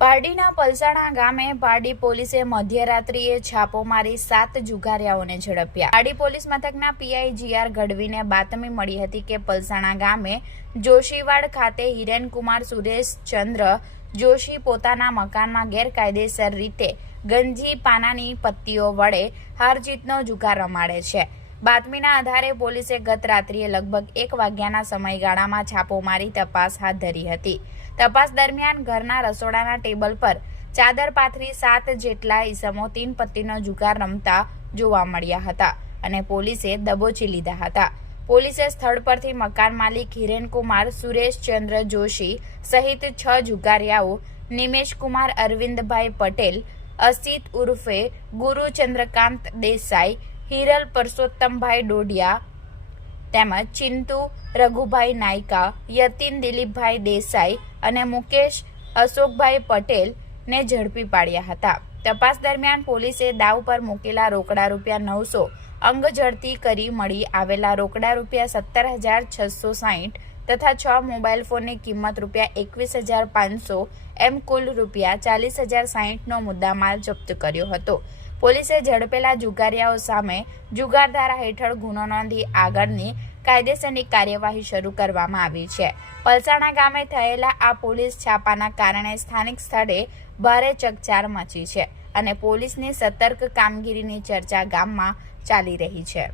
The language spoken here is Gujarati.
પારડીના પલસાણા ગામે પારડી પોલીસે મધ્યરાત્રિએ છાપો મારી 7 જુગારિયાઓને ઝડપ્યા। પારડી પોલીસ મથકના પીઆઈ જીઆર ગઢવીને બાતમી મળી હતી કે પલસાણા ગામે જોશીવાડ ખાતે હિરેનકુમાર સુરેશ ચંદ્ર જોશી પોતાના મકાનમાં ગેરકાયદેસર રીતે ગંજી પાનાની પત્તીઓ વડે હાર-જીતનો જુગાર રમાડે છે। બાતમીના આધારે પોલીસે ગત રાત્રિએ લગભગ 1 વાગ્યાના સમયગાળામાં છાપો મારી તપાસ હાથ ધરી હતી। તપાસ દરમિયાન ઘરના રસોડાના ટેબલ પર ચાદર પાથરી 7 જેટલા ઈસમો 3 પત્તીનો જુગાર રમતા જોવા મળ્યા હતા અને પોલીસે દબોચી લીધા હતા। પોલીસે સ્થળ પરથી મકાન માલિક હિરેનકુમાર સુરેશચંદ્ર જોશી સહિત 6 જુગારિયાઓ નિમેશકુમાર અરવિંદભાઈ પટેલ, અસિત ઉર્ફે ગુરુ ચંદ્રકાંત દેસાઈ, હિરલ પરસોત્તમભાઈ ડોડિયા તેમજ ચિંતુ રઘુભાઈ નાયકા, યતીન દિલીપભાઈ દેસાઈ અને મુકેશ અશોકભાઈ પટેલને ઝડપી પાડ્યા હતા। તપાસ દરમિયાન પોલીસે દાવ પર મૂકેલા રોકડા રૂપિયા 900 અંગ ઝડપી કરી મળી આવેલા રોકડા રૂપિયા 17,660 તથા 6 મોબાઈલ ફોનની કિંમત રૂપિયા 21,500 એમ કુલ રૂપિયા 40,060નો મુદ્દામાલ જપ્ત કર્યો હતો। પોલીસે ઝડપેલા જુગારિયાઓ સામે જુગાર ધારા હેઠળ ગુનો નોંધી આગળની કાયદેસરની કાર્યવાહી શરૂ કરવામાં આવી છે। પલસાણા ગામે થયેલા આ પોલીસ છાપાના કારણે સ્થાનિક સ્થળે ભારે ચકચાર મચી છે અને પોલીસની સતર્ક કામગીરીની ચર્ચા ગામમાં ચાલી રહી છે।